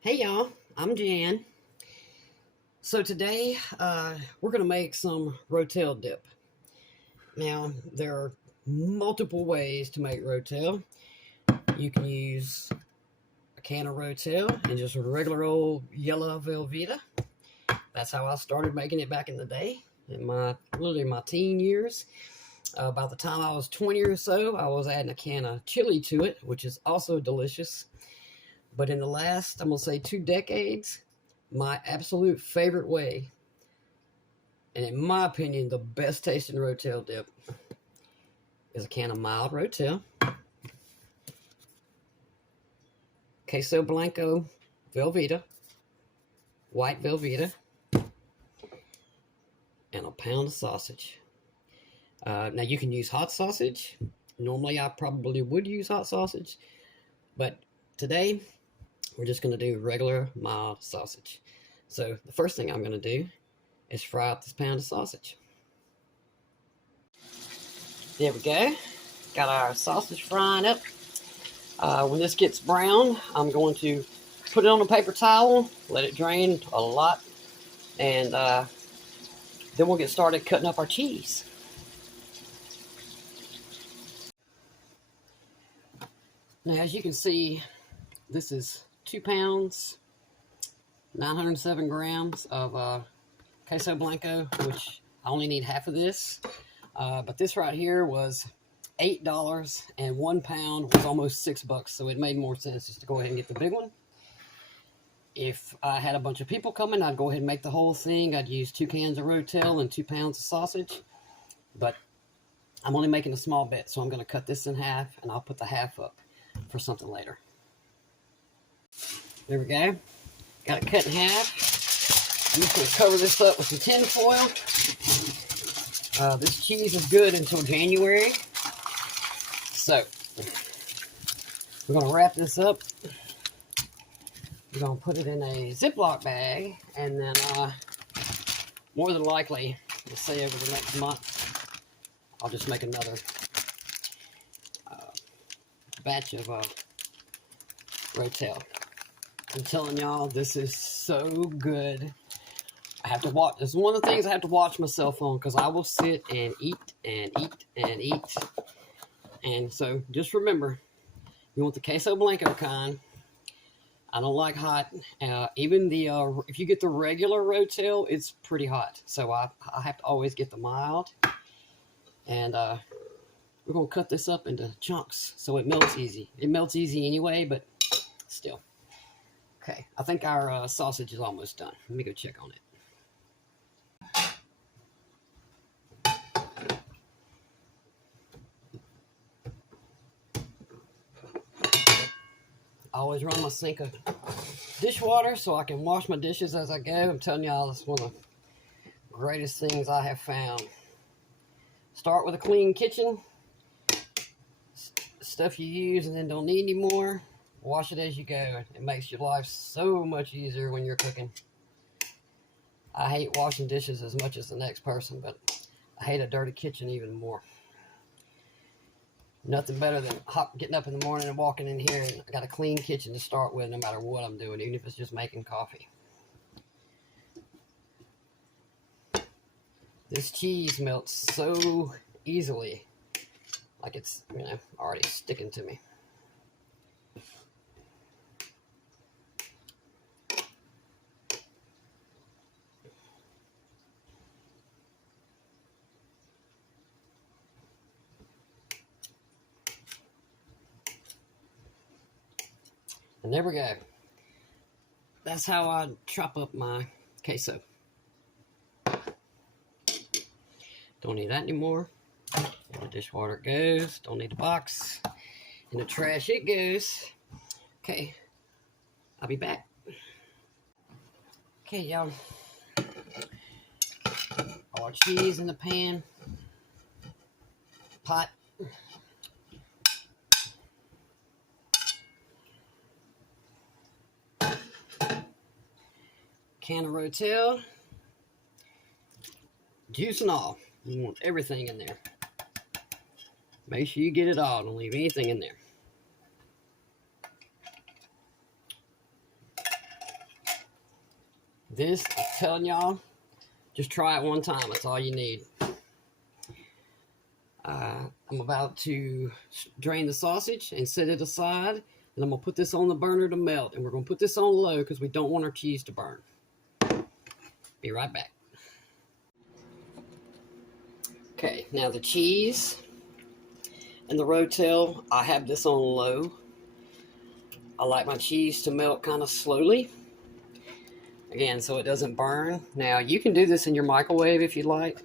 Hey y'all, I'm Jan. So today we're going to make some Rotel dip. Now, there are multiple ways to make Rotel. You can use a can of Rotel and just a regular old yellow Velveeta. That's how I started making it back in the day, in literally my teen years. By the time I was 20 or so, I was adding a can of chili to it, which is also delicious. But in the last, I'm going to say 2 decades, my absolute favorite way, and in my opinion, the best tasting Rotel dip, is a can of mild Rotel, Queso Blanco Velveeta, white Velveeta, and a pound of sausage. Now you can use hot sausage. Normally I probably would use hot sausage, but today we're just going to do regular mild sausage. So the first thing I'm going to do is fry up this pound of sausage. There we go. Got our sausage frying up. When this gets brown, I'm going to put it on a paper towel, let it drain a lot, and then we'll get started cutting up our cheese. Now, as you can see, this is 2 pounds, 907 grams of Queso Blanco, which I only need half of this. But this right here was $8, and 1 pound was almost $6, so it made more sense just to go ahead and get the big one. If I had a bunch of people coming, I'd go ahead and make the whole thing. I'd use 2 cans of Rotel and 2 pounds of sausage, but I'm only making a small bit, so I'm going to cut this in half, and I'll put the half up for something later. There we go. Got it cut in half. I'm just going to cover this up with some tin foil. This cheese is good until January. So, we're going to wrap this up. We're going to put it in a Ziploc bag, and then more than likely, let's say over the next month, I'll just make another batch of Rotel. I'm telling y'all, this is so good. I have to watch. This is one of the things I have to watch myself on, because I will sit and eat and eat and eat. And so just remember, you want the Queso Blanco kind. I don't like hot. Even the if you get the regular Rotel, it's pretty hot. So I have to always get the mild. And we're going to cut this up into chunks so it melts easy. It melts easy anyway, but still. Okay, I think our sausage is almost done. Let me go check on it. I always run my sink of dishwater so I can wash my dishes as I go. I'm telling y'all, this is one of the greatest things I have found. Start with a clean kitchen. Stuff you use and then don't need anymore. Wash it as you go. It makes your life so much easier when you're cooking. I hate washing dishes as much as the next person, but I hate a dirty kitchen even more. Nothing better than getting up in the morning and walking in here and I got a clean kitchen to start with, no matter what I'm doing, even if it's just making coffee. This cheese melts so easily, like it's, already sticking to me. And there we go. That's how I chop up my queso. Don't need that anymore. In the dishwater it goes. Don't need the box. In the trash it goes. Okay, I'll be back. Okay, y'all. All our cheese in the pan. Pot. Can of Rotel. Juice and all. You want everything in there. Make sure you get it all. Don't leave anything in there. This, I'm telling y'all, just try it one time. That's all you need. I'm about to drain the sausage and set it aside. And I'm going to put this on the burner to melt. And we're going to put this on low because we don't want our cheese to burn. Be right back. Okay, now the cheese and the Rotel, I have this on low. I like my cheese to melt kind of slowly. Again, so it doesn't burn. Now, you can do this in your microwave if you like.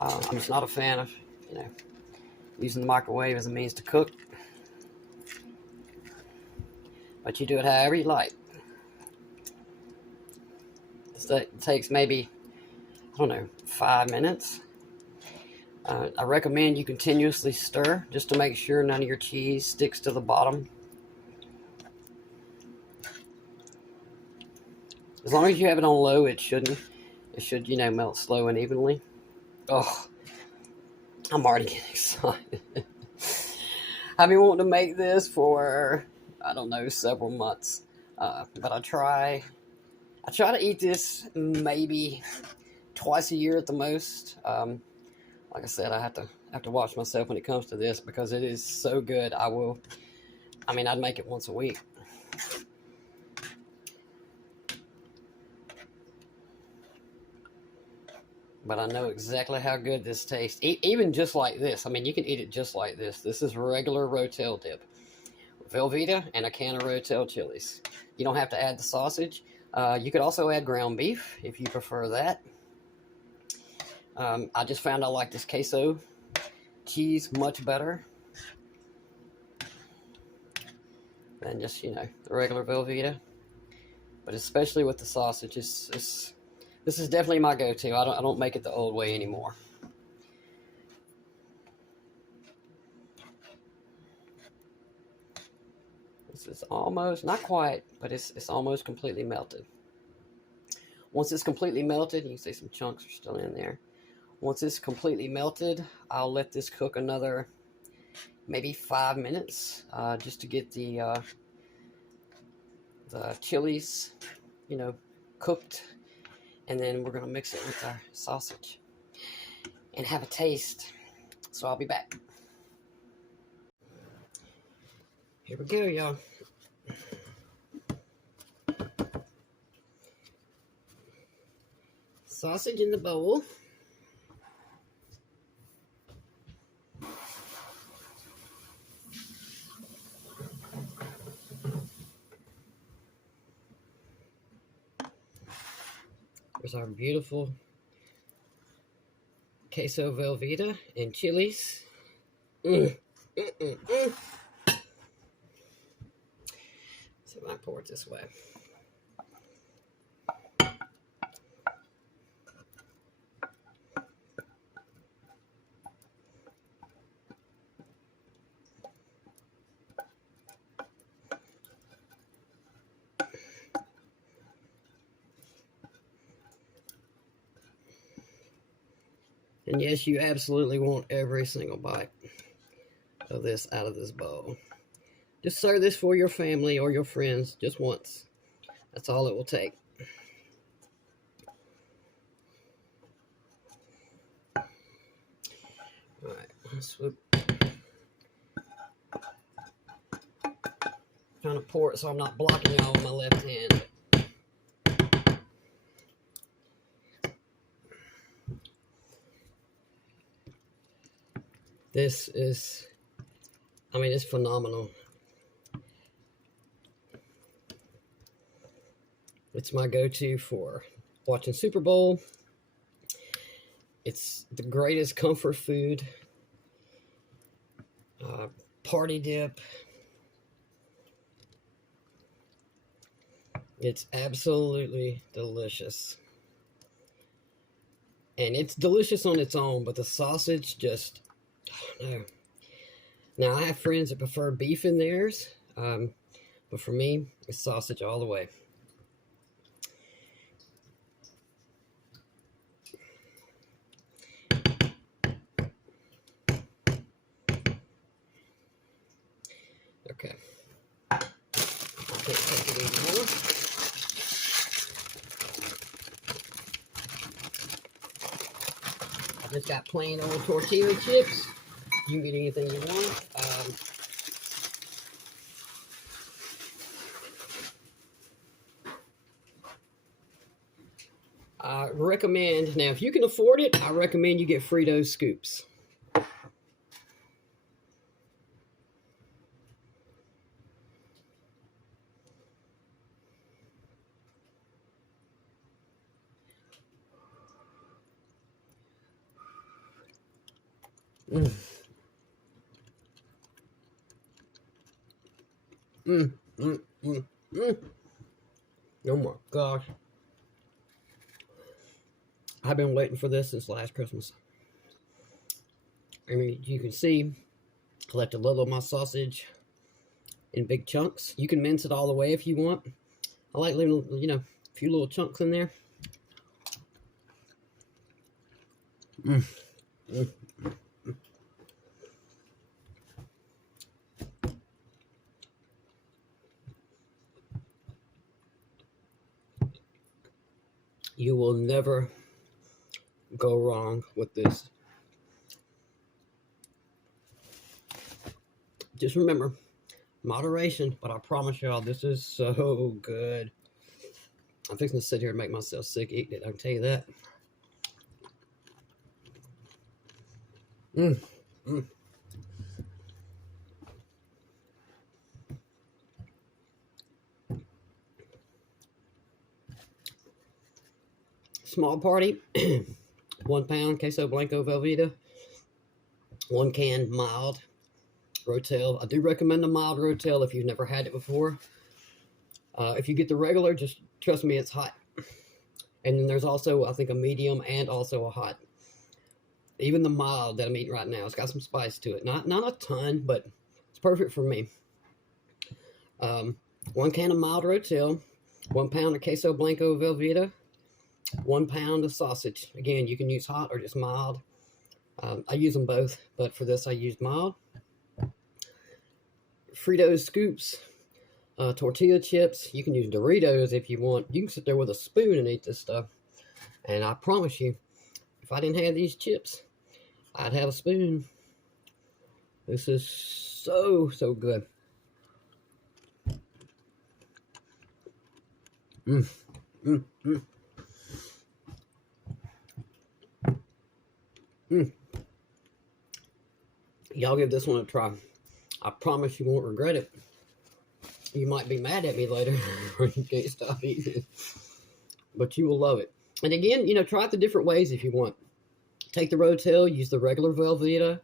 I'm just not a fan of, using the microwave as a means to cook. But you do it however you like. It takes maybe, 5 minutes. I recommend you continuously stir just to make sure none of your cheese sticks to the bottom. As long as you have it on low, it should, melt slow and evenly. Oh, I'm already getting excited. I've been wanting to make this for, several months. But I try to eat this maybe twice a year at the most. Like I said, I have to watch myself when it comes to this because it is so good. I'd make it once a week. But I know exactly how good this tastes. Even just like this. You can eat it just like this. This is regular Rotel dip. Velveeta and a can of Rotel chilies. You don't have to add the sausage. You could also add ground beef if you prefer that. I just found I like this queso cheese much better than just, the regular Velveeta. But especially with the sausage, this is definitely my go-to. I don't make it the old way anymore. This is almost, not quite, but it's almost completely melted. Once it's completely melted, you can see some chunks are still in there. Once it's completely melted, I'll let this cook another maybe 5 minutes just to get the chilies, cooked. And then we're going to mix it with our sausage and have a taste. So I'll be back. Here we go, y'all. Sausage in the bowl. There's our beautiful queso Velveeta and chilies. So I pour it this way. And yes, you absolutely want every single bite of this out of this bowl. Just serve this for your family or your friends just once. That's all it will take. All right, let's swoop. Trying to pour it so I'm not blocking y'all with my left hand. This is, it's phenomenal. It's my go-to for watching Super Bowl. It's the greatest comfort food. Party dip. It's absolutely delicious. And it's delicious on its own, but the sausage just, no. Now, I have friends that prefer beef in theirs, but for me, it's sausage all the way. Okay. I can't take it anymore. It's got plain old tortilla chips. You can get anything you want. I recommend, now if you can afford it, I recommend you get Fritos Scoops. Mm. Mm, mm, mm, mm. Oh my gosh. I've been waiting for this since last Christmas. I mean, you can see, I left a little of my sausage in big chunks. You can mince it all the way if you want. I like leaving, you know, a few little chunks in there. Mm, mm. You will never go wrong with this. Just remember, moderation, but I promise y'all, this is so good. I'm fixing to sit here and make myself sick eating it, I can tell you that. Mm, mm. Small party, 1 pound Queso Blanco Velveeta, 1 can mild Rotel. I do recommend the mild Rotel if you've never had it before. If you get the regular, just trust me, it's hot. And then there's also, I think, a medium and also a hot. Even the mild that I'm eating right now, it's got some spice to it. Not a ton, but it's perfect for me. 1 can of mild Rotel, 1 pound of Queso Blanco Velveeta, 1 pound of sausage. Again, you can use hot or just mild. I use them both, but for this I used mild. Fritos Scoops, tortilla chips. You can use Doritos if you want. You can sit there with a spoon and eat this stuff. And I promise you, if I didn't have these chips, I'd have a spoon. This is so, so good. Mm, mm, mm. Mm. Y'all give this one a try. I promise you won't regret it. You might be mad at me later or you can't stop eating it. But you will love it. And again, you know, try it the different ways if you want. Take the Rotel, use the regular Velveeta.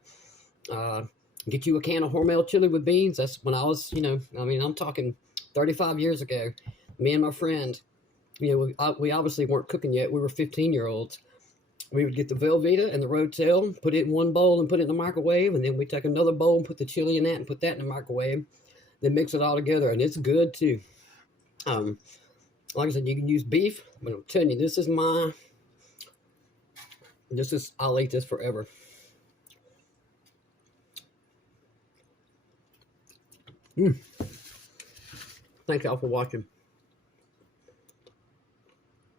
Get you a can of Hormel chili with beans. That's when I was, you know, I mean, I'm talking 35 years ago. Me and my friend, you know, we obviously weren't cooking yet. We were 15-year-olds. We would get the Velveeta and the Rotel, put it in one bowl and put it in the microwave, and then we take another bowl and put the chili in that and put that in the microwave. Then mix it all together, and it's good too. Like I said, you can use beef, but I'm telling you, I'll eat this forever. Thank y'all for watching.